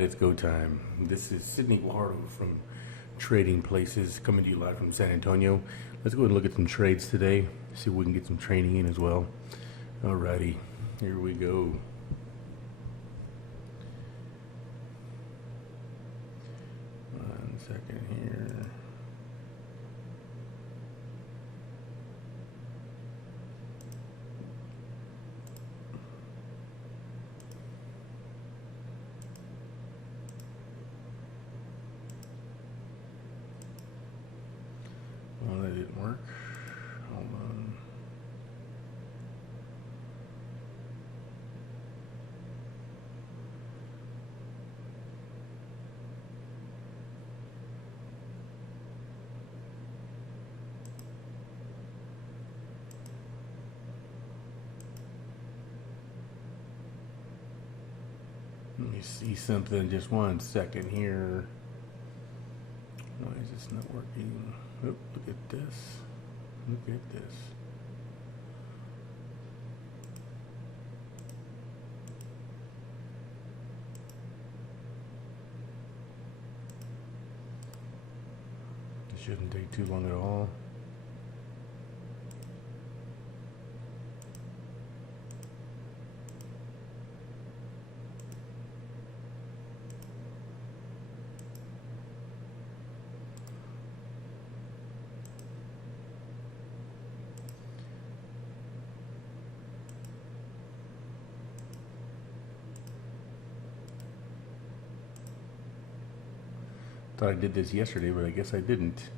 It's go time. This is Sydney Guajardo from Trading Places, coming to you live from San Antonio. Let's go ahead and look at some trades today, see if we can get some training in as well. Alrighty, here we go. One second here. Well, that didn't work. Hold on. Let me see something, just 1 second here. Why is this not working? Oh, look at this. Look at this. It shouldn't take too long at all. Thought I did this yesterday, but I guess I didn't.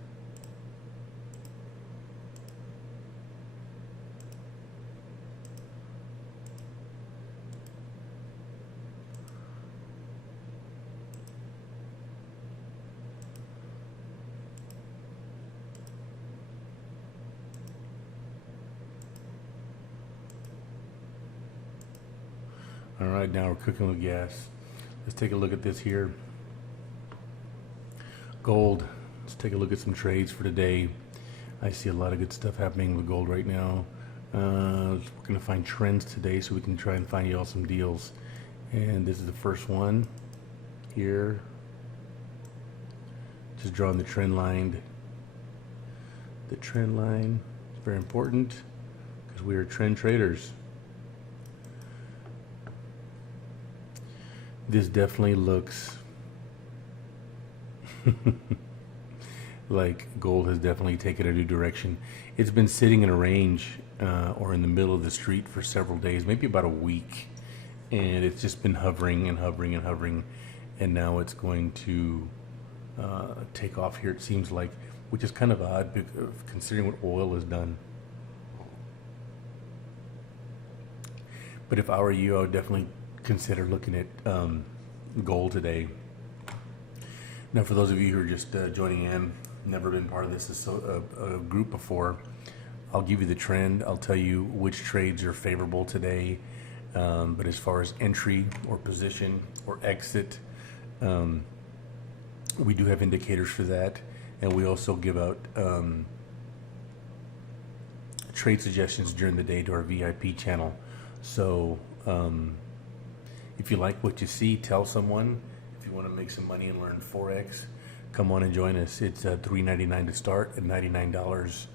All right, now we're cooking with gas. Let's take a look at this here. Gold. Let's take a look at some trades for today. I see a lot of good stuff happening with gold right now. We're going to find trends today so we can try and find you all some deals. And this is the first one here. Just drawing the trend line. The trend line is very important because we are trend traders. This definitely looks like gold has definitely taken a new direction. It's been sitting in a range or in the middle of the street for several days, maybe about a week, and it's just been hovering and hovering and hovering, and now it's going to take off here, it seems like, which is kind of odd considering what oil has done. But if I were you, I would definitely consider looking at gold today. Now, for those of you who are just joining in, never been part of this group before, I'll give you the trend. I'll tell you which trades are favorable today. But as far as entry or position or exit, we do have indicators for that. And we also give out trade suggestions during the day to our VIP channel. So if you like what you see, tell someone. If you want to make some money and learn Forex, come on and join us. It's $3.99 to start and $99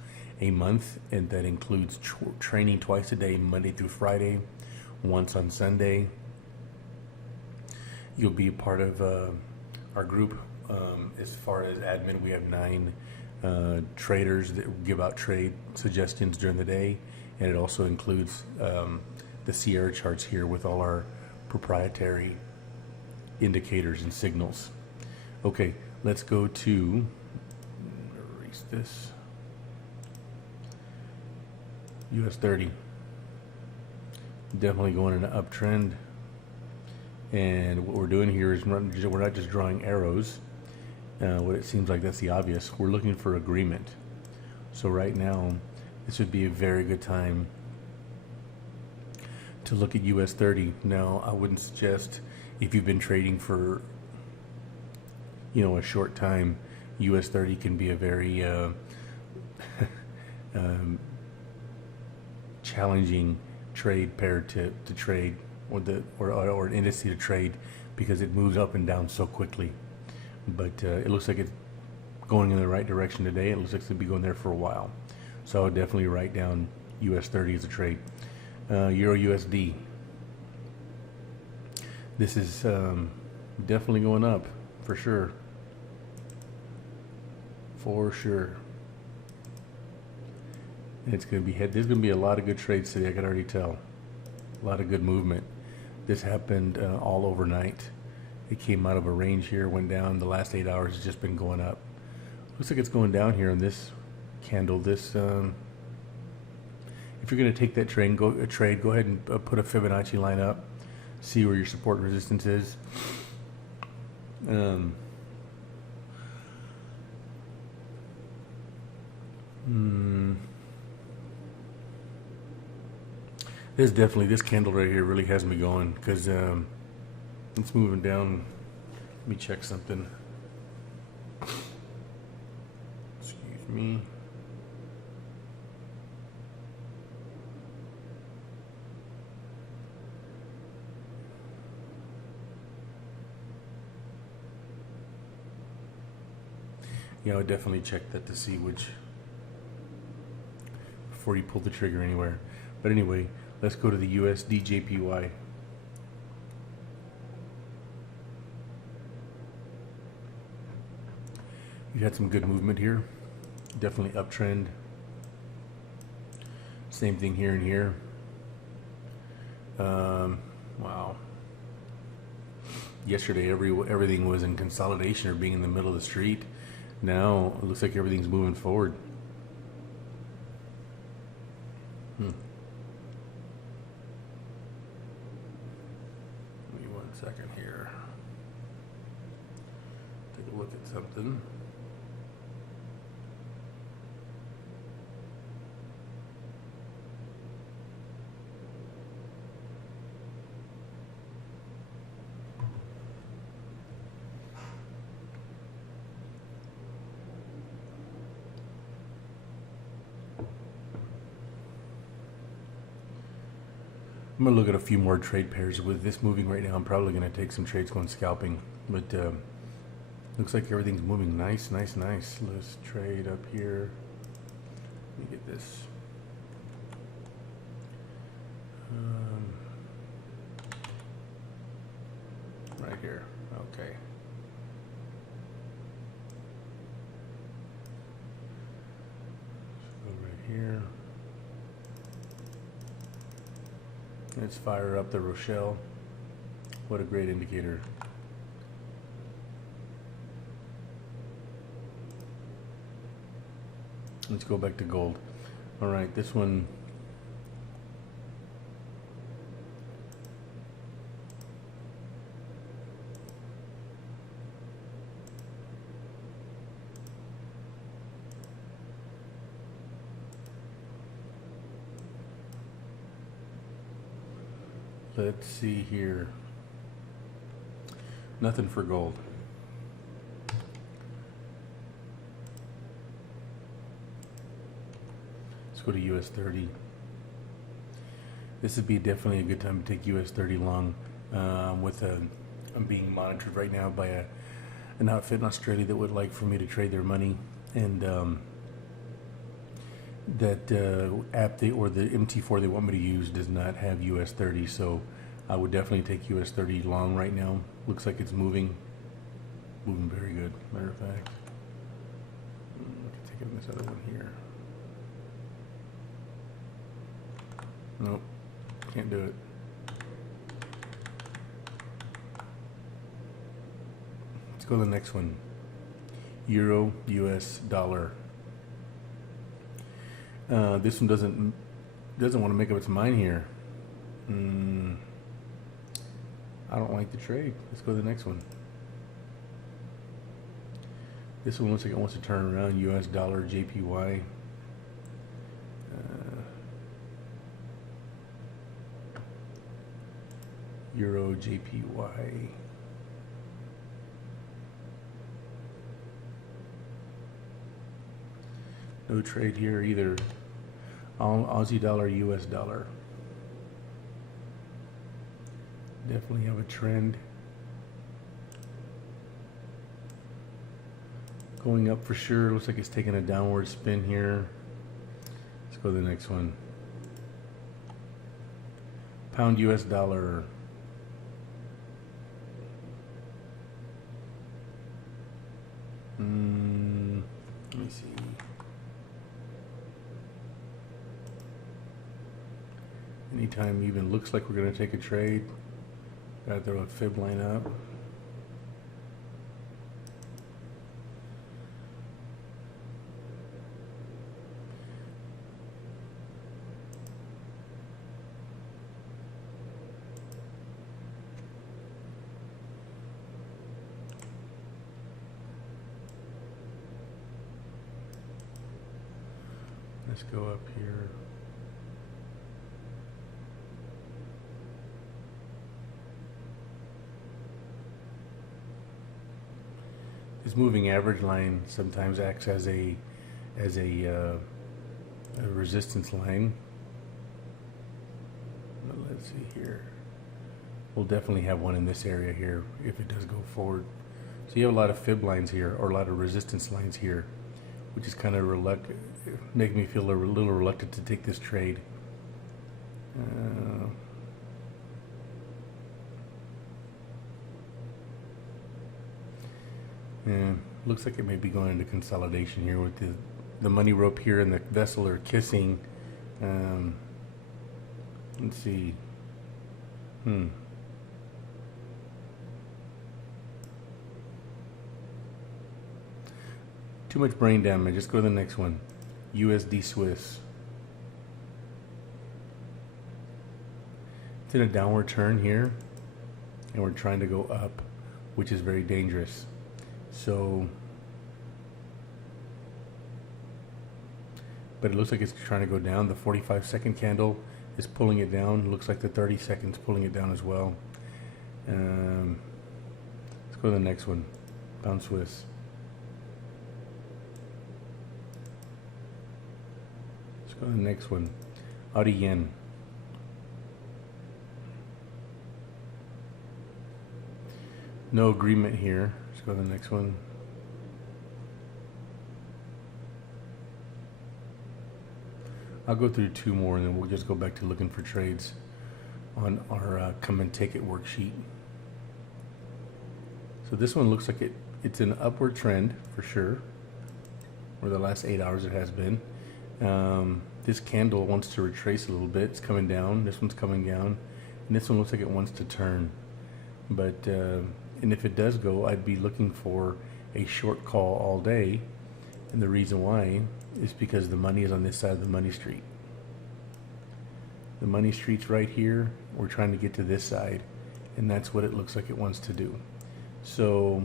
a month, and that includes training twice a day, Monday through Friday, once on Sunday. You'll be a part of our group. As far as admin, we have 9 traders that give out trade suggestions during the day, and it also includes the Sierra charts here with all our proprietary indicators and signals. Okay, let's go to erase this. US 30 definitely going in an uptrend, and what we're doing here is we're not just drawing arrows. What it seems like, that's the obvious. We're looking for agreement. So right now this would be a very good time to look at US 30. Now, I wouldn't suggest, if you've been trading for a short time, US 30 can be a very challenging trade pair to trade. or an index to trade because it moves up and down so quickly. But it looks like it's going in the right direction today. It looks like it's going to be going there for a while. So I would definitely write down US 30 as a trade. Euro USD. This is definitely going up for sure. For sure. It's going to be there's going to be a lot of good trades today. I can already tell. A lot of good movement. This happened all overnight. It came out of a range here, went down. The last 8 hours has just been going up. Looks like it's going down here on this candle. This, if you're going to take that trade, go ahead and put a Fibonacci line up. See where your support and resistance is. This candle right here really has me going because it's moving down. Let me check something. Excuse me. Yeah, I would definitely check that to see which before you pull the trigger anywhere. But anyway, let's go to the USD JPY. You had some good movement here. Definitely uptrend. Same thing here and here. Wow. Yesterday, everything was in consolidation or being in the middle of the street. Now it looks like everything's moving forward. Give me 1 second here. Take a look at something. I'm going to look at a few more trade pairs. With this moving right now, I'm probably going to take some trades going scalping. But looks like everything's moving nice. Let's trade up here. Let me get this. Right here. Okay. Let's go right here. Let's fire up the Rochelle. What a great indicator. Let's go back to gold. All right, this one. Let's see here. Nothing for gold. Let's go to US 30. This would be definitely a good time to take US 30 long. I'm being monitored right now by an outfit in Australia that would like for me to trade their money, and that app or the MT4 they want me to use does not have US 30, so I would definitely take US 30 long right now. Looks like it's moving very good. Matter of fact, taking this other one here. Nope, can't do it. Let's go to the next one. Euro US dollar. This one doesn't want to make up its mind here. I don't like the trade. Let's go to the next one. This one looks like it wants to turn around. US dollar JPY. Euro JPY. No trade here either. Aussie dollar, US dollar. Definitely have a trend. Going up for sure. Looks like it's taking a downward spin here. Let's go to the next one. Pound US dollar. Let me see. Anytime even looks like we're going to take a trade, gotta throw a fib line up. Let's go up here. This moving average line sometimes acts as a resistance line. But let's see here. We'll definitely have one in this area here if it does go forward. So you have a lot of fib lines here, or a lot of resistance lines here, which is kind of making me feel a little reluctant to take this trade. And looks like it may be going into consolidation here with the money rope here and the vessel are kissing. Let's see. Too much brain damage. Just go to the next one. USD Swiss. It's in a downward turn here, and we're trying to go up, which is very dangerous. So, but it looks like it's trying to go down. The 45-second candle is pulling it down. It looks like the 30 seconds pulling it down as well. Let's go to the next one. Pound Swiss. Let's go to the next one. Audi Yen. No agreement here. Let's go to the next one. I'll go through two more and then we'll just go back to looking for trades on our come and take it worksheet. So this one looks like it's an upward trend for sure, for the last 8 hours it has been. This candle wants to retrace a little bit. It's coming down. This one's coming down, and this one looks like it wants to turn. But and if it does go, I'd be looking for a short call all day, and the reason why is because the money is on this side of the money street. The money street's right here. We're trying to get to this side, and that's what it looks like it wants to do. So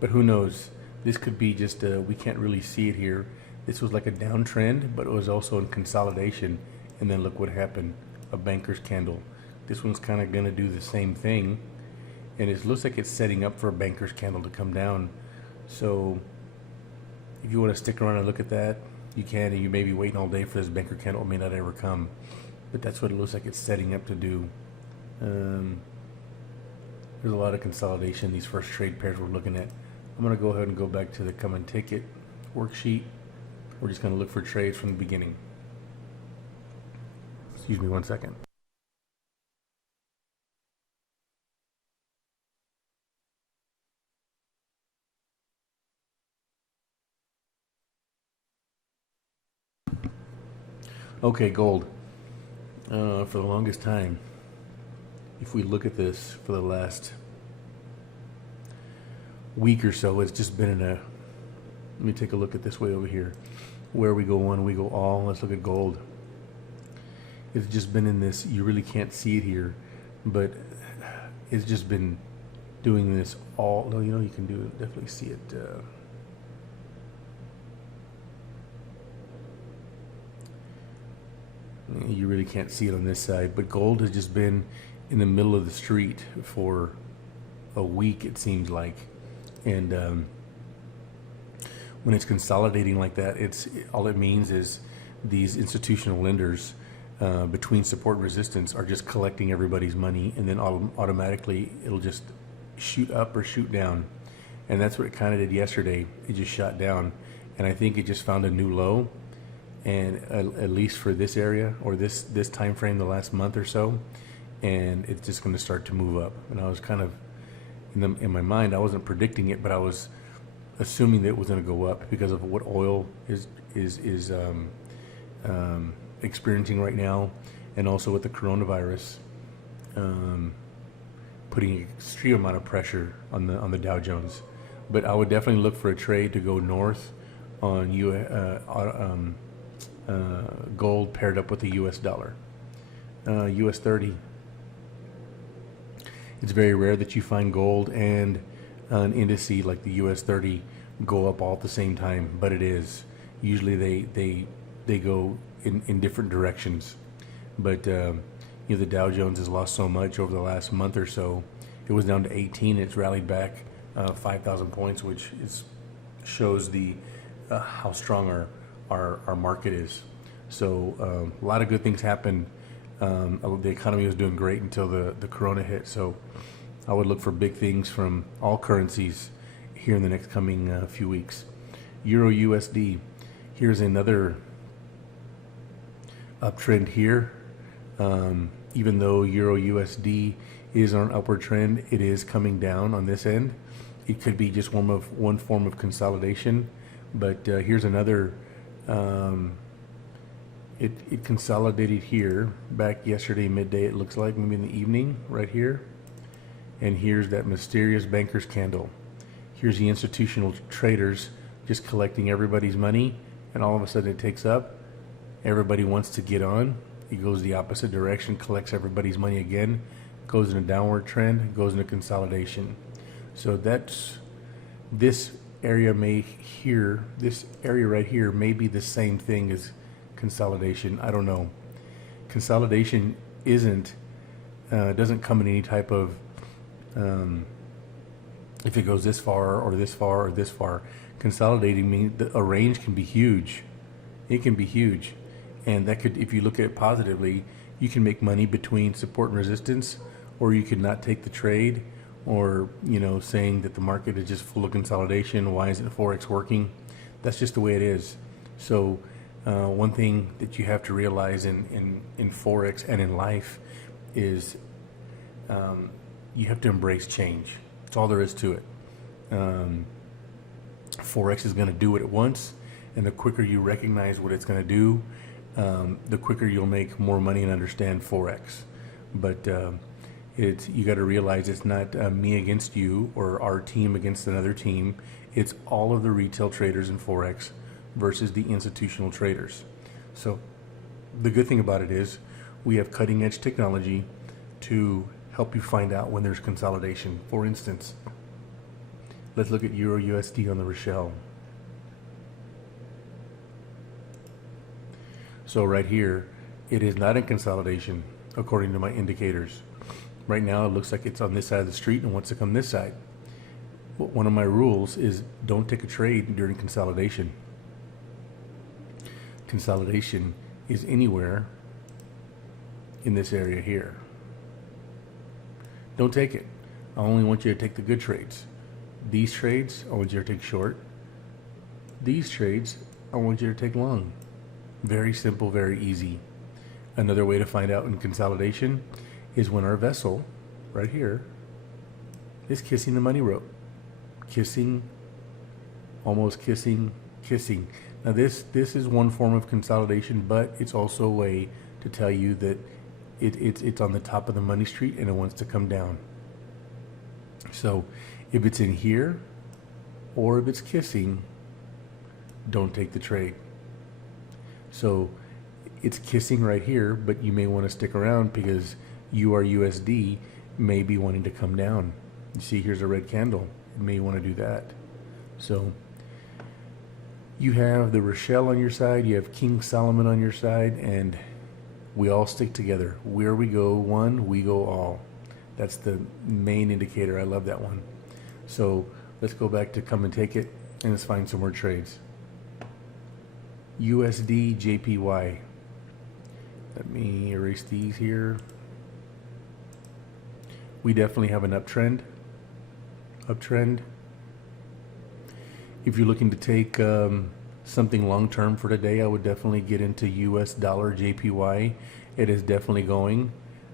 but who knows? This could be just we can't really see it here. This was like a downtrend, but it was also in consolidation, and then look what happened, a banker's candle. This one's kind of going to do the same thing, and it looks like it's setting up for a banker's candle to come down. So if you want to stick around and look at that, you can, and you may be waiting all day for this banker candle. It may not ever come, but that's what it looks like it's setting up to do. There's a lot of consolidation in these first trade pairs we're looking at. I'm going to go ahead and go back to the come and take it worksheet. We're just going to look for trades from the beginning. Excuse me 1 second. Okay, gold. For the longest time, if we look at this for the last week or so, it's just been in a, let me take a look at this way over here. Where we go one, we go all. Let's look at gold. It's just been in this, you really can't see it here, but it's just been doing this all, you know, you can do it, definitely see it. You really can't see it on this side, but gold has just been in the middle of the street for a week, it seems like. And when it's consolidating like that, all it means is these institutional lenders between support and resistance are just collecting everybody's money, and then automatically it'll just shoot up or shoot down. And that's what it kind of did yesterday. It just shot down, and I think it just found a new low. And at least for this area or this time frame, the last month or so, and it's just going to start to move up. And I was kind of in my mind, I wasn't predicting it, but I was assuming that it was going to go up because of what oil is experiencing right now, and also with the coronavirus putting an extreme amount of pressure on the Dow Jones. But I would definitely look for a trade to go north on gold paired up with the U.S. dollar. U.S. 30. It's very rare that you find gold and an indice like the U.S. 30 go up all at the same time, but it is. Usually they go in different directions. But the Dow Jones has lost so much over the last month or so. It was down to 18. It's rallied back 5,000 points, which shows how strong our market is. So a lot of good things happened. The economy was doing great until the corona hit. So I would look for big things from all currencies here in the next coming few weeks. Euro USD. Here's another uptrend here. Even though Euro USD is on an upward trend, it is coming down on this end. It could be just one form of consolidation, but here's another. It consolidated here back yesterday midday. It looks like maybe in the evening right here, and here's that mysterious banker's candle. Here's the institutional traders just collecting everybody's money, and all of a sudden it takes up. Everybody wants to get on. It goes the opposite direction, collects everybody's money again, goes in a downward trend, goes into consolidation. So this area right here may be the same thing as consolidation. I don't know. Consolidation doesn't come in any type of if it goes this far or this far or this far. Consolidating means a range can be huge. It can be huge, and that could, if you look at it positively, you can make money between support and resistance, or you could not take the trade, or saying that the market is just full of consolidation. Why isn't FOREX working? That's just the way it is. So one thing that you have to realize in FOREX and in life is you have to embrace change. That's all there is to it. FOREX is going to do it at once, and the quicker you recognize what it's going to do, the quicker you'll make more money and understand FOREX. But you got to realize it's not me against you or our team against another team. It's all of the retail traders in FOREX versus the institutional traders. So the good thing about it is we have cutting edge technology to help you find out when there's consolidation. For instance, let's look at Euro USD on the Rochelle. So right here, it is not in consolidation according to my indicators. Right now, it looks like it's on this side of the street and wants to come this side. But one of my rules is don't take a trade during consolidation. Consolidation is anywhere in this area here. Don't take it. I only want you to take the good trades. These trades, I want you to take short. These trades, I want you to take long. Very simple, very easy. Another way to find out in consolidation is when our vessel, right here, is kissing the money rope. Kissing, almost kissing, kissing. Now this is one form of consolidation, but it's also a way to tell you that it's on the top of the money street and it wants to come down. So if it's in here or if it's kissing, don't take the trade. So it's kissing right here, but you may want to stick around because USD may be wanting to come down. You see, here's a red candle. You may want to do that. So you have the Rochelle on your side, you have King Solomon on your side, and we all stick together. Where we go one, we go all. That's the main indicator. I love that one. So let's go back to come and take it. And let's find some more trades. USD JPY. Let me erase these here. We definitely have an uptrend. If you're looking to take something long-term for today, I would definitely get into US dollar JPY. It is definitely going.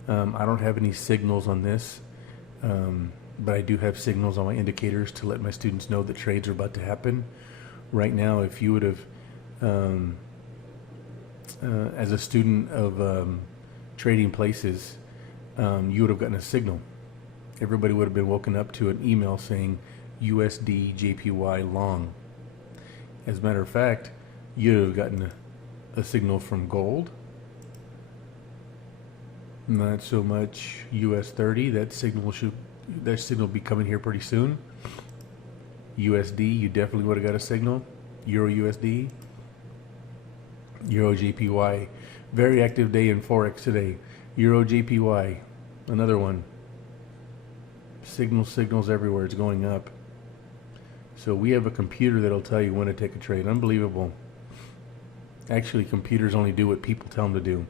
I don't have any signals on this, but I do have signals on my indicators to let my students know that trades are about to happen. Right now, if you would have, as a student of Trading Places, you would have gotten a signal. Everybody would have been woken up to an email saying USD JPY long. As a matter of fact, you would have gotten a signal from gold. Not so much US 30. That signal will be coming here pretty soon. USD, you definitely would have got a signal. Euro USD, Euro JPY. Very active day in Forex today. Euro JPY, another one. Signals everywhere. It's going up. So we have a computer that'll tell you when to take a trade. Unbelievable. Actually, computers only do what people tell them to do.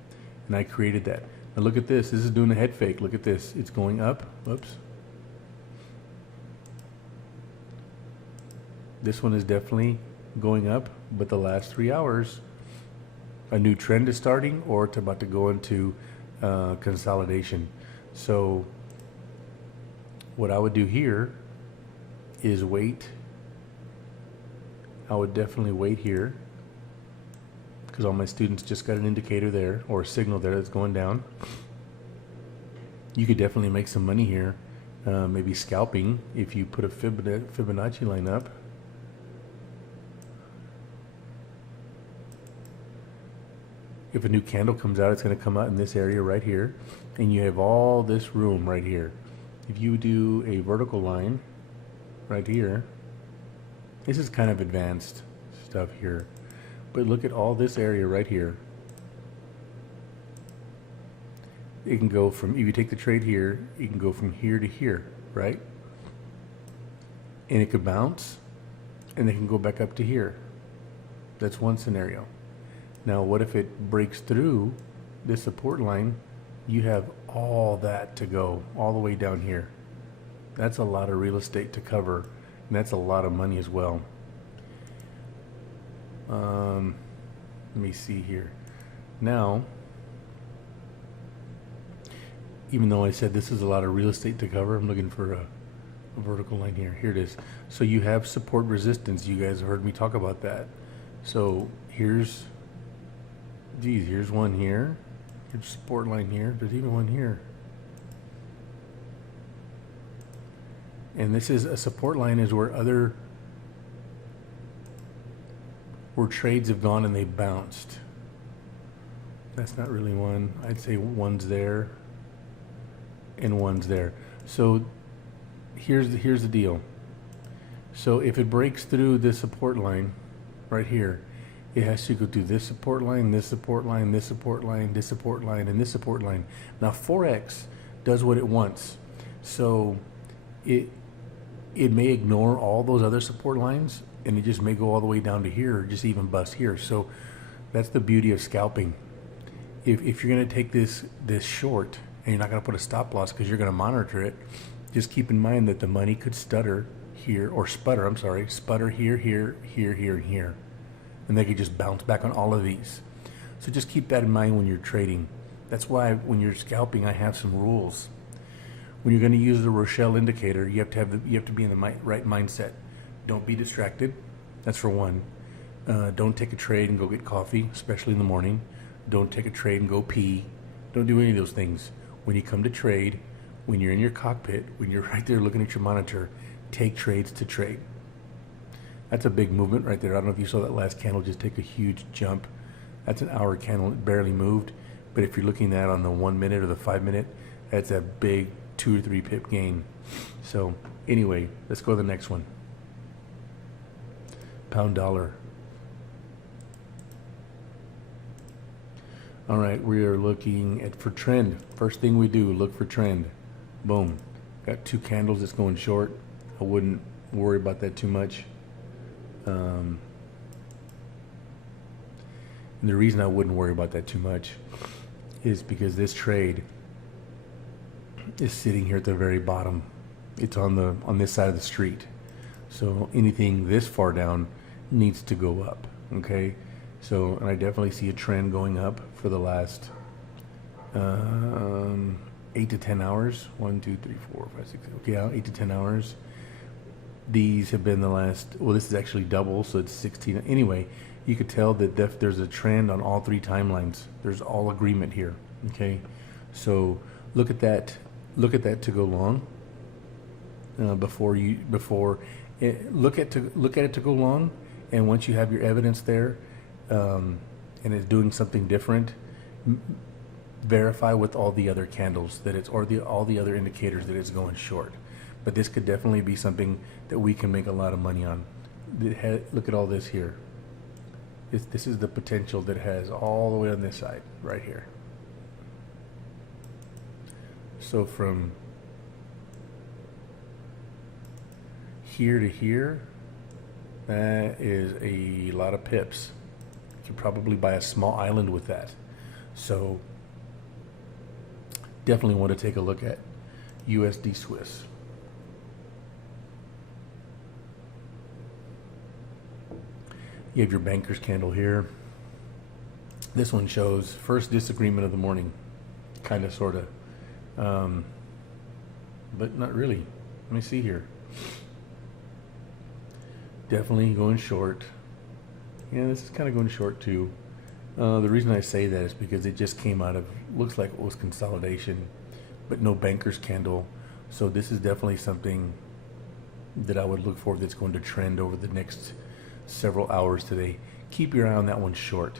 And I created that. Now look at this. This is doing a head fake. Look at this. It's going up. Whoops. This one is definitely going up, but the last 3 hours, a new trend is starting, or it's about to go into consolidation. So what I would do here is wait. I would definitely wait here because all my students just got an indicator there or a signal there that's going down. You could definitely make some money here, maybe scalping if you put a Fibonacci line up. If a new candle comes out, it's going to come out in this area right here, and you have all this room right here. If you do a vertical line right here, this is kind of advanced stuff here, but look at all this area right here. It can go from, if you take the trade here, you can go from here to here, right? And it could bounce, and it can go back up to here. That's one scenario. Now, what if it breaks through this support line? You have all that to go all the way down here. That's a lot of real estate to cover, and that's a lot of money as well. Let me see here. Now, even though I said this is a lot of real estate to cover, I'm looking for a vertical line here. Here it is. So you have support resistance. You guys have heard me talk about that. So here's one here. Here's support line here. There's even one here. And this is a support line is where trades have gone and they bounced. That's not really one. I'd say one's there and one's there. So here's the deal. So if it breaks through this support line right here, it has to go through this support line, this support line, this support line, this support line, and this support line. Now Forex does what it wants. So it may ignore all those other support lines, and it just may go all the way down to here, or just even bust here. So that's the beauty of scalping. If you're going to take this short, and you're not going to put a stop loss because you're going to monitor it, just keep in mind that the money could stutter here, or sputter here, here, here, here, and here. And they could just bounce back on all of these. So just keep that in mind when you're trading. That's why when you're scalping, I have some rules. When you're going to use the Rochelle indicator, you have to be in the right mindset. Don't be distracted. That's for one. Don't take a trade and go get coffee, especially in the morning. Don't take a trade and go pee. Don't do any of those things. When you come to trade, when you're in your cockpit, when you're right there looking at your monitor, take trades to trade. That's a big movement right there. I don't know if you saw that last candle just take a huge jump. That's an hour candle. It barely moved. But if you're looking at on the 1 minute or the 5 minute, that's a big 2 or 3 pip gain. So anyway, let's go to the next one. Pound dollar. All right, we are looking for trend. First thing we do, look for trend. Boom. Got 2 candles that's going short. I wouldn't worry about that too much. And the reason I wouldn't worry about that too much is because this trade is sitting here at the very bottom. It's on this side of the street. So anything this far down needs to go up. Okay. So, and I definitely see a trend going up for the last 8 to 10 hours. 1, 2, 3, 4, 5, 6. Okay, yeah, 8 to 10 hours. These have been the last. Well, this is actually double, so it's 16. Anyway, you could tell that there's a trend on all three timelines. There's all agreement here. Okay, so look at that. Look at that to go long. Look at it to go long, and once you have your evidence there, and it's doing something different, verify with all the other candles that it's, or all the other indicators that it's going short. But this could definitely be something that we can make a lot of money on. Look at all this here. This is the potential that it has all the way on this side right here. So from here to here, that is a lot of pips. You could probably buy a small island with that. So definitely want to take a look at USD Swiss. You have your banker's candle here. This one shows first disagreement of the morning, kind of, sort of, but not really. Let me see here. Definitely going short. Yeah, this is kind of going short too. The reason I say that is because it just came out of, looks like it was consolidation, but no banker's candle. So this is definitely something that I would look for that's going to trend over the next several hours today. Keep your eye on that one short.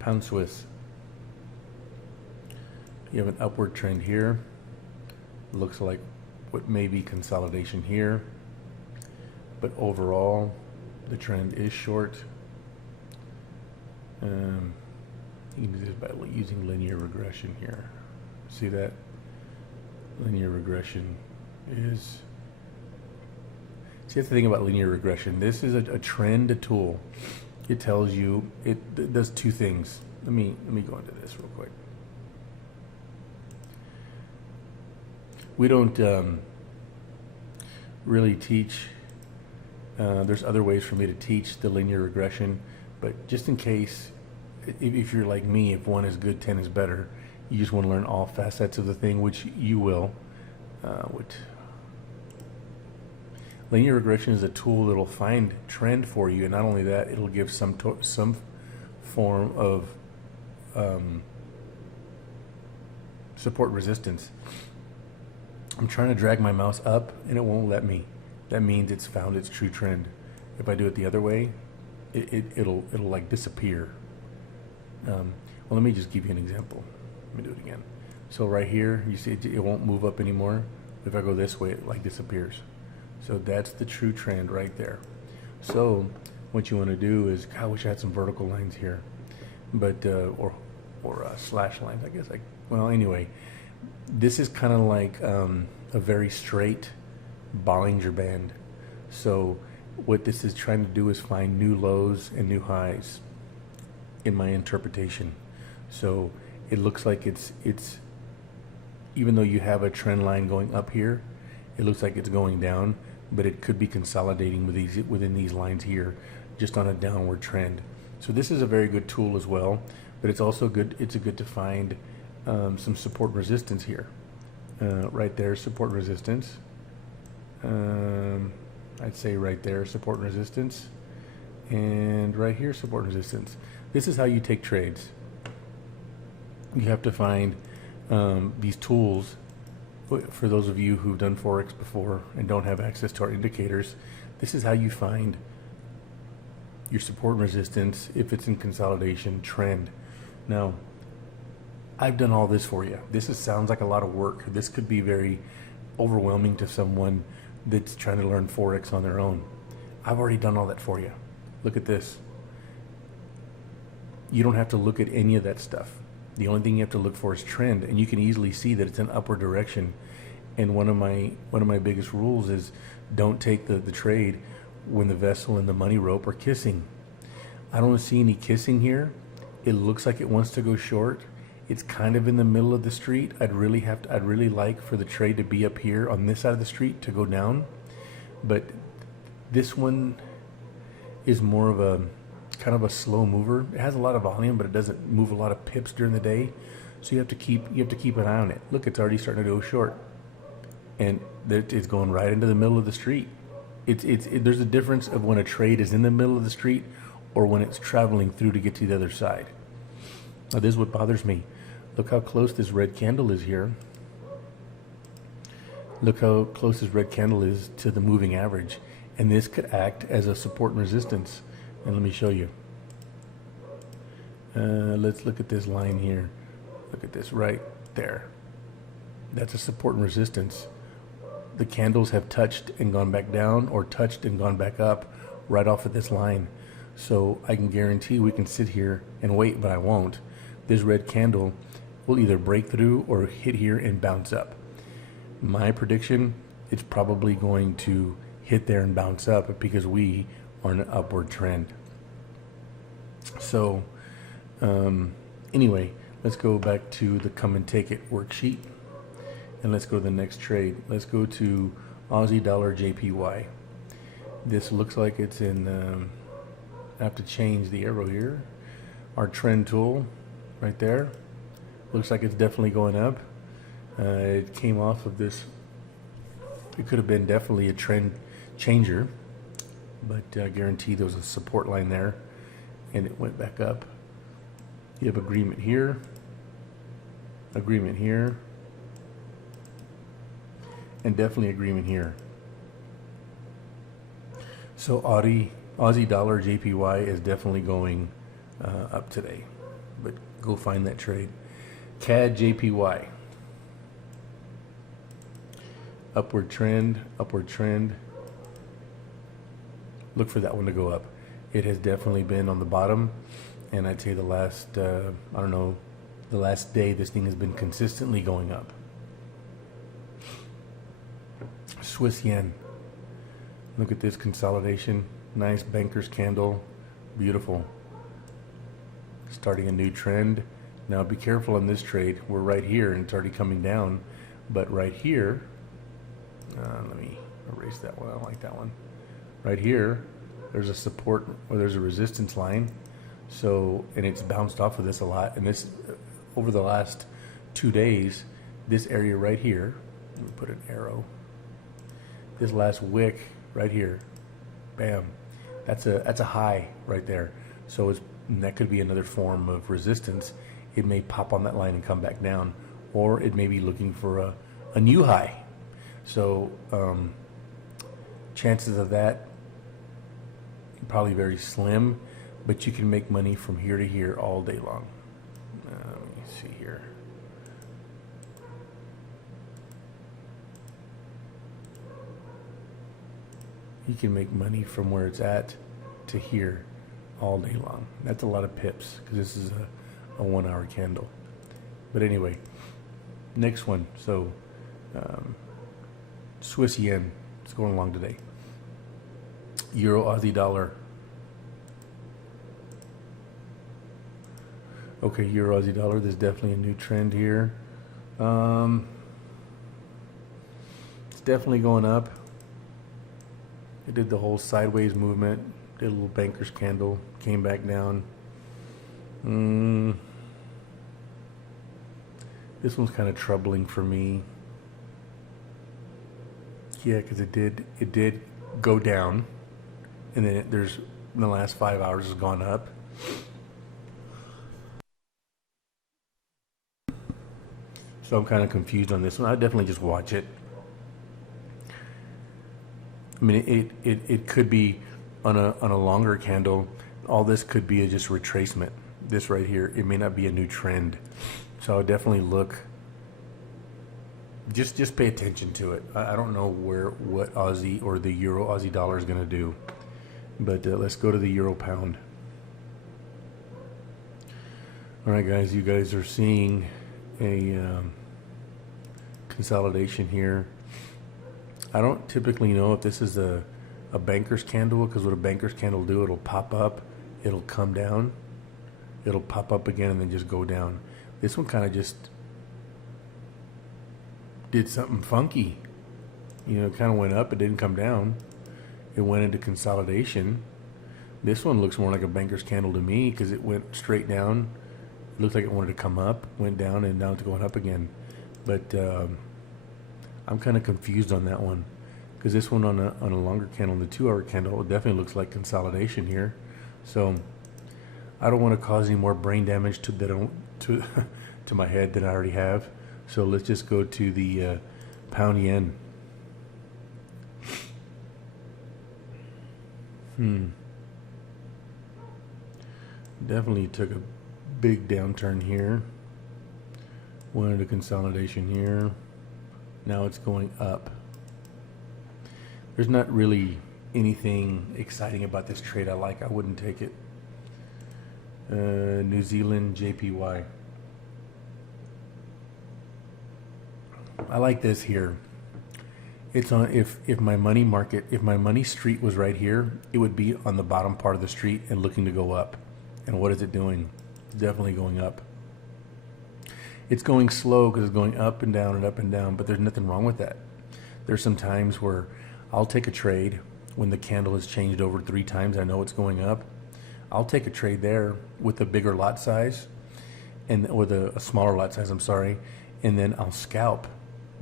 Pound Swiss. You have an upward trend here. Looks like what may be consolidation here. But overall, the trend is short. You can do this by using linear regression here. See that? Linear regression is... See, that's the thing about linear regression. This is a trend tool. It tells you, it does two things. Let me go into this real quick. We don't really teach. There's other ways for me to teach the linear regression, but just in case, if you're like me, if 1 is good, 10 is better, you just want to learn all facets of the thing, which you will. Linear regression is a tool that'll find trend for you, and not only that, it'll give some form of support resistance. I'm trying to drag my mouse up, and it won't let me. That means it's found its true trend. If I do it the other way, it'll like disappear. Well, let me just give you an example. Let me do it again. So right here, you see it won't move up anymore. If I go this way, it like disappears. So that's the true trend right there. So what you want to do is, God, I wish I had some vertical lines here, but or slash lines, I guess. Well, anyway, this is kind of like a very straight Bollinger Band. So what this is trying to do is find new lows and new highs in my interpretation. So it looks like it's even though you have a trend line going up here, it looks like it's going down, but it could be consolidating within these lines here, just on a downward trend. So this is a very good tool as well, but it's also good. It's good to find some support resistance here. Right there, support resistance. I'd say right there, support and resistance, and right here, support and resistance. This is how you take trades. You have to find these tools. For those of you who've done Forex before and don't have access to our indicators, this is how you find your support and resistance if it's in consolidation trend. Now, I've done all this for you. Sounds like a lot of work. This could be very overwhelming to someone that's trying to learn Forex on their own. I've already done all that for you. Look at this. You don't have to look at any of that stuff. The only thing you have to look for is trend, and you can easily see that it's an upward direction. And one of my biggest rules is don't take the trade when the vessel and the money rope are kissing. I don't see any kissing here. It looks like it wants to go short. It's kind of in the middle of the street. I'd really like for the trade to be up here on this side of the street to go down. But this one is more of a kind of a slow mover. It has a lot of volume, but it doesn't move a lot of pips during the day. So you have to keep an eye on it. Look, it's already starting to go short, and it's going right into the middle of the street. There's a difference of when a trade is in the middle of the street or when it's traveling through to get to the other side. Now, this is what bothers me. Look how close this red candle is here. Look how close this red candle is to the moving average. And this could act as a support and resistance. And let me show you. Let's look at this line here. Look at this right there. That's a support and resistance. The candles have touched and gone back down, or touched and gone back up right off of this line. So I can guarantee we can sit here and wait, but I won't. This red candle will either break through or hit here and bounce up. My prediction, it's probably going to hit there and bounce up because we are in an upward trend. So anyway, let's go back to the come and take it worksheet, and let's go to the next trade. Let's go to Aussie dollar JPY. This looks like it's in, I have to change the arrow here. Our trend tool right there looks like it's definitely going up. It came off of this. It could have been definitely a trend changer, but I guarantee there was a support line there, and it went back up. You have agreement here, and definitely agreement here. So Aussie dollar JPY is definitely going up today, but go find that trade. CAD JPY. Upward trend. Look for that one to go up. It has definitely been on the bottom, and I'd say the last, the last day this thing has been consistently going up. Swiss yen. Look at this consolidation. Nice banker's candle. Beautiful. Starting a new trend. Now be careful on this trade. We're right here and it's already coming down, but right here, let me erase that one. I don't like that one. Right here, there's a support or there's a resistance line. So, and it's bounced off of this a lot. And this, over the last 2 days, this area right here, let me put an arrow. This last wick right here, bam, that's a high right there. So that could be another form of resistance. It may pop on that line and come back down, or it may be looking for a new high. So chances of that probably very slim, but you can make money from here to here all day long. Let me see here. You can make money from where it's at to here all day long. That's a lot of pips because this is a 1 hour candle. But anyway, next one. So Swiss yen, it's going along today. Euro Aussie dollar. Okay, Euro Aussie dollar, there's definitely a new trend here. It's definitely going up. It did the whole sideways movement, did a little banker's candle, came back down. This one's kind of troubling for me. Yeah, because it did go down, and then in the last 5 hours has gone up. So I'm kind of confused on this one. I'd definitely just watch it. I mean, it could be on a longer candle. All this could be just retracement. This right here, it may not be a new trend. So I'll definitely look. Just pay attention to it. I don't know what Aussie or the Euro Aussie dollar is going to do, but let's go to the Euro pound. All right, guys, you guys are seeing a consolidation here. I don't typically know if this is a a banker's candle, because what a banker's candle do, it'll pop up, it'll come down, it'll pop up again, and then just go down. This one kind of just did something funky. You know, it kind of went up, it didn't come down. It went into consolidation. This one looks more like a banker's candle to me, because it went straight down. It looked like it wanted to come up, went down, and now it's going up again. But I'm kind of confused on that one, because this one on a longer candle, the 2-hour candle, it definitely looks like consolidation here. So I don't want to cause any more brain damage to to my head than I already have. So let's just go to the pound yen. Definitely took a big downturn here. Went into consolidation here. Now it's going up. There's not really anything exciting about this trade I like. I wouldn't take it. New Zealand JPY. I like this here. It's on, if my money market, if my money street was right here, it would be on the bottom part of the street and looking to go up. And what is it doing? It's definitely going up. It's going slow because it's going up and down, but there's nothing wrong with that. There's some times where I'll take a trade when the candle has changed over 3 times. I know it's going up. I'll take a trade there with a bigger lot size, and with a smaller lot size, I'm sorry, and then I'll scalp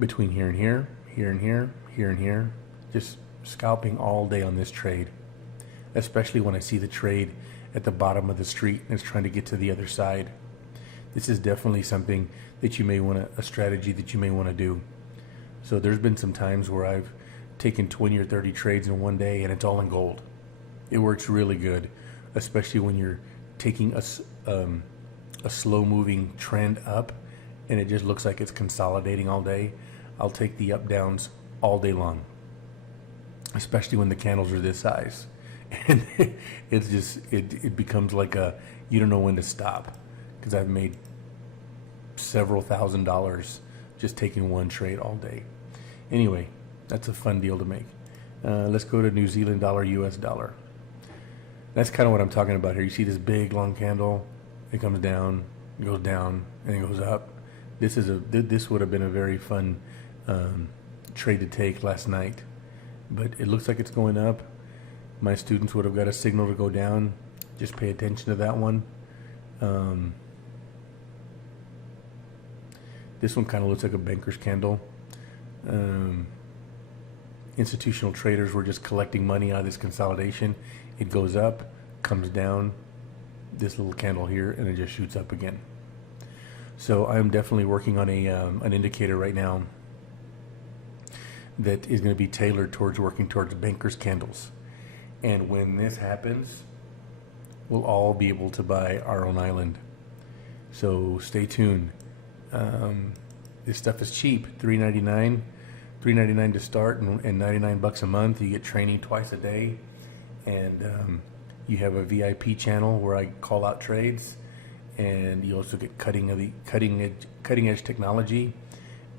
between here and here, here and here, here and here, just scalping all day on this trade, especially when I see the trade at the bottom of the street and it's trying to get to the other side. This is definitely something that you may want to, a strategy that you may want to do. So there's been some times where I've taken 20 or 30 trades in one day and it's all in gold. It works really good, especially when you're taking a slow moving trend up and it just looks like it's consolidating all day. I'll take the up downs all day long, especially when the candles are this size. And it's just, it becomes like you don't know when to stop, because I've made several $1,000s just taking one trade all day. Anyway, that's a fun deal to make. Let's go to New Zealand dollar, US dollar. That's kind of what I'm talking about here. You see this big long candle, it comes down, it goes down, and it goes up. This would have been a very fun trade to take last night, but it looks like it's going up. My students would have got a signal to go down. Just pay attention to that one. This one kind of looks like a banker's candle. Institutional traders were just collecting money out of this consolidation. It goes up, comes down, this little candle here, and it just shoots up again. So I'm definitely working on an indicator right now that is going to be tailored towards working towards banker's candles. And when this happens, we'll all be able to buy our own island. So stay tuned. This stuff is cheap, $3.99 to start, and $99 a month. You get training twice a day, and you have a VIP channel where I call out trades, and you also get cutting edge technology.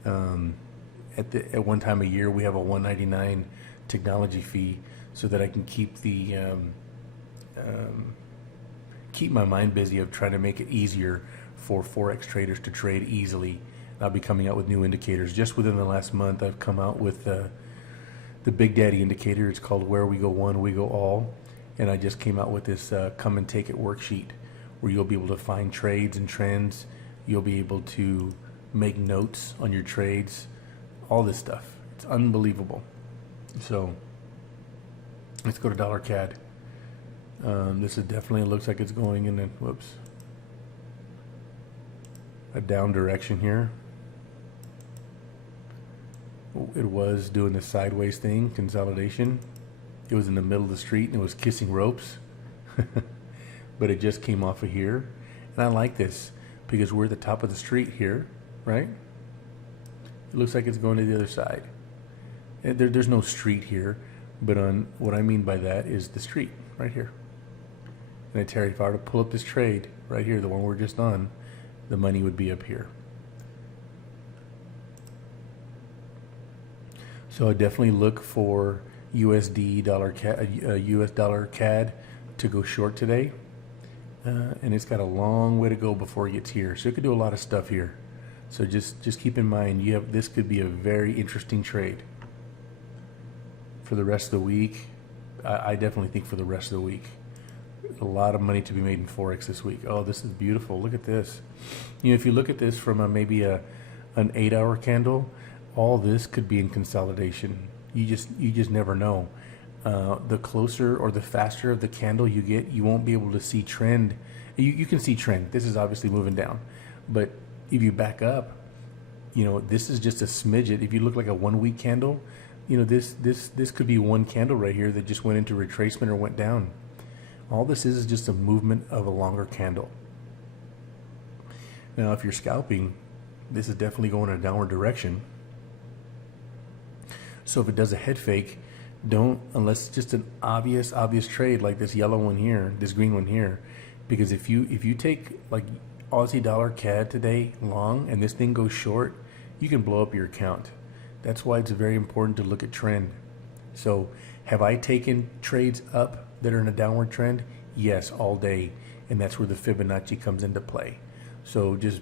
At one time a year, we have a $199 technology fee, so that I can keep keep my mind busy of trying to make it easier for Forex traders to trade easily. I'll be coming out with new indicators. Just within the last month, I've come out with the Big Daddy indicator. It's called Where We Go One, We Go All. And I just came out with this Come and Take It worksheet, where you'll be able to find trades and trends. You'll be able to make notes on your trades, all this stuff. It's unbelievable. So let's go to dollar CAD. This is definitely, it looks like it's going in a down direction here. It was doing the sideways thing, consolidation. It was in the middle of the street and it was kissing ropes. But it just came off of here. And I like this because we're at the top of the street here, right? It looks like it's going to the other side. There's no street here, but on what I mean by that is the street right here. And I tell you, if I were to pull up this trade right here, the one we're just on, the money would be up here. So I definitely look for USD dollar US dollar CAD to go short today, and it's got a long way to go before it gets here. So it could do a lot of stuff here. So just keep in mind, this could be a very interesting trade for the rest of the week. I definitely think for the rest of the week, a lot of money to be made in Forex this week. Oh, this is beautiful. Look at this. If you look at this from maybe an 8-hour candle, all this could be in consolidation. You just never know. The closer or the faster the candle you get, you won't be able to see trend. You can see trend. This is obviously moving down, but if you back up, this is just a smidget. If you look like a 1 week candle, this could be one candle right here that just went into retracement or went down. All this is just a movement of a longer candle. Now, if you're scalping, this is definitely going in a downward direction. So if it does a head fake, don't, unless it's just an obvious trade like this yellow one here, this green one here, because if you take like Aussie dollar CAD today long and this thing goes short, you can blow up your account. That's why it's very important to look at trend. So have I taken trades up that are in a downward trend? Yes, all day, and that's where the Fibonacci comes into play. So just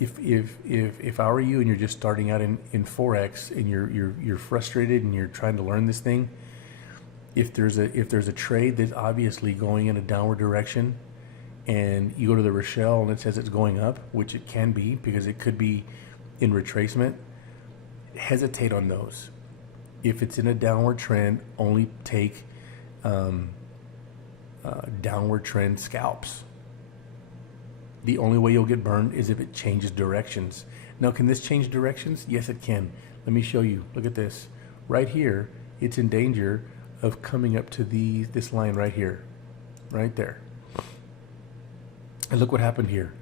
if I were you and you're just starting out in Forex and you're frustrated and you're trying to learn this thing, if there's a trade that's obviously going in a downward direction and you go to the Rochelle and it says it's going up, which it can be because it could be in retracement, hesitate on those. If it's in a downward trend, only take downward trend scalps. The only way you'll get burned is if it changes directions. Now, can this change directions? Yes, it can. Let me show you. Look at this. Right here, it's in danger of coming up to this line right here, right there. And look what happened here.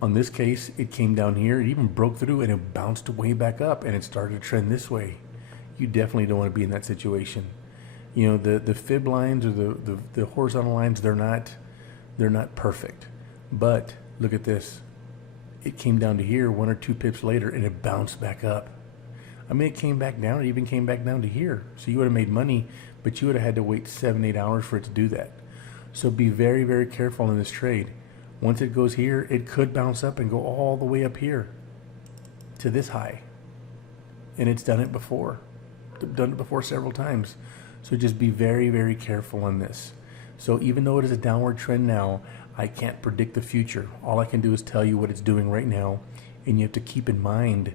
On this case, it came down here. It even broke through and it bounced way back up and it started to trend this way. You definitely don't want to be in that situation. The fib lines or the horizontal lines, they're not perfect. But look at this. It came down to here 1 or 2 pips later and it bounced back up. I mean, it came back down. It even came back down to here. So you would have made money, but you would have had to wait 7-8 hours for it to do that. So be very, very careful in this trade. Once it goes here, it could bounce up and go all the way up here to this high. And it's done it before. Done it before several times. So just be very, very careful on this. So even though it is a downward trend now, I can't predict the future. All I can do is tell you what it's doing right now. And you have to keep in mind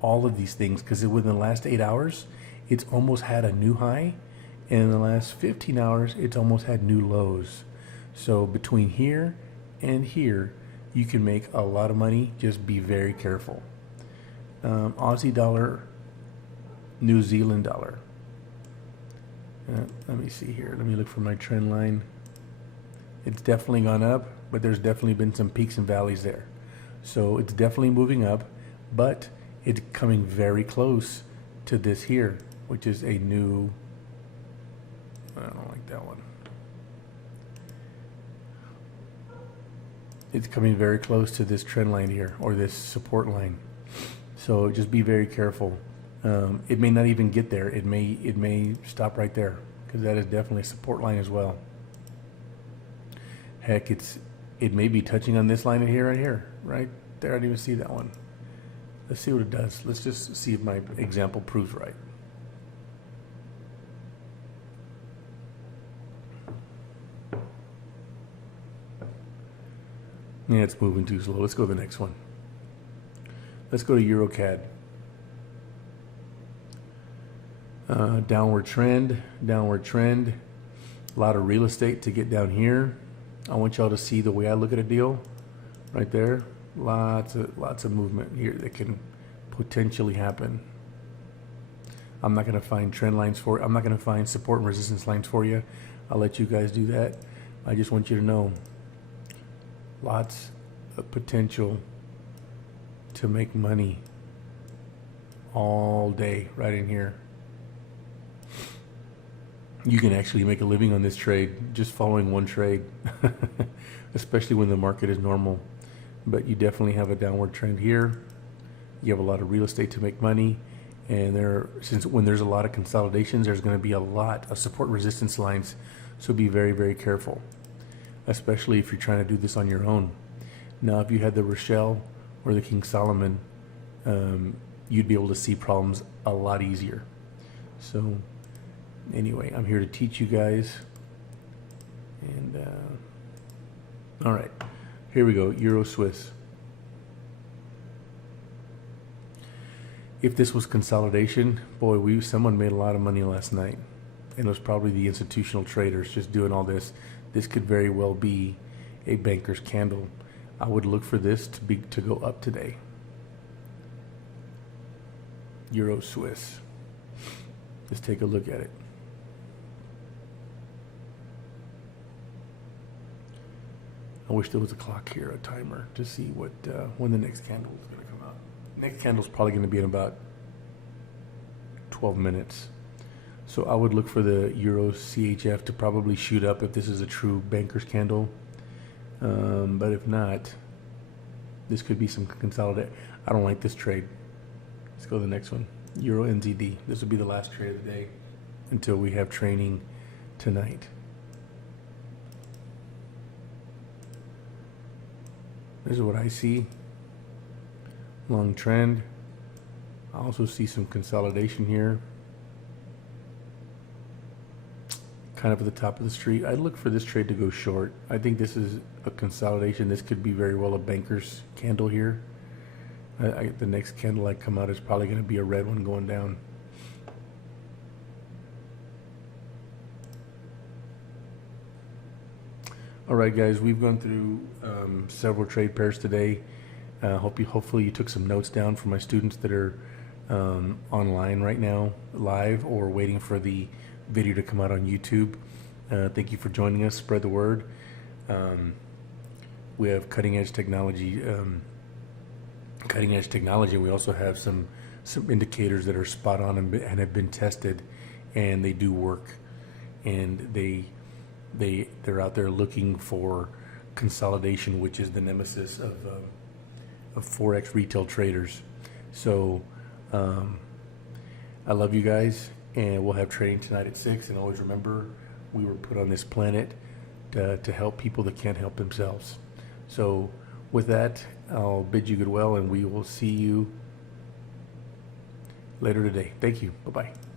all of these things, because within the last 8 hours, it's almost had a new high. And in the last 15 hours, it's almost had new lows. So between here and here, you can make a lot of money. Just be very careful. Aussie dollar, New Zealand dollar. Let me see here. Let me look for my trend line. It's definitely gone up, but there's definitely been some peaks and valleys there. So it's definitely moving up, but it's coming very close to this here, which is a new, I don't like that one. It's coming very close to this trend line here, or this support line. So just be very careful. It may not even get there. It may stop right there, because that is definitely a support line as well. Heck, it may be touching on this line right here, right there. I didn't even see that one. Let's see what it does. Let's just see if my example proves right. Yeah, it's moving too slow. Let's go to the next one. Let's go to EuroCAD. Downward trend. A lot of real estate to get down here. I want y'all to see the way I look at a deal. Right there. Lots of movement here that can potentially happen. I'm not going to find trend lines for it. I'm not going to find support and resistance lines for you. I'll let you guys do that. I just want you to know lots of potential to make money all day right in here. You can actually make a living on this trade just following one trade, especially when the market is normal. But you definitely have a downward trend here. You have a lot of real estate to make money, And since when there's a lot of consolidations, there's going to be a lot of support resistance lines. So be very, very careful, especially if you're trying to do this on your own. Now, if you had the Rochelle or the King Solomon, you'd be able to see problems a lot easier. So anyway, I'm here to teach you guys. And all right, here we go, Euro Swiss. If this was consolidation, boy, someone made a lot of money last night. And it was probably the institutional traders just doing all this. This could very well be a banker's candle. I would look for this to go up today. Euro Swiss. Let's take a look at it. I wish there was a clock here, a timer, to see what when the next candle is going to come out. Next candle is probably going to be in about 12 minutes. So I would look for the Euro CHF to probably shoot up if this is a true banker's candle. But if not, this could be some consolidate. I don't like this trade. Let's go to the next one. Euro NZD. This will be the last trade of the day until we have training tonight. This is what I see. Long trend. I also see some consolidation here. Kind of at the top of the street. I'd look for this trade to go short. I think this is a consolidation. This could be very well a banker's candle here. The next candle I come out is probably going to be a red one going down. All right, guys, we've gone through several trade pairs today. Hopefully you took some notes down for my students that are online right now, live, or waiting for the video to come out on YouTube. Thank you for joining us. Spread the word. We have cutting edge technology. We also have some indicators that are spot on and have been tested, and they do work. And they're out there looking for consolidation, which is the nemesis of Forex retail traders. So I love you guys, and we'll have trading tonight at 6. And always remember, we were put on this planet to help people that can't help themselves. So with that, I'll bid you goodwill, and we will see you later today. Thank you. Bye-bye.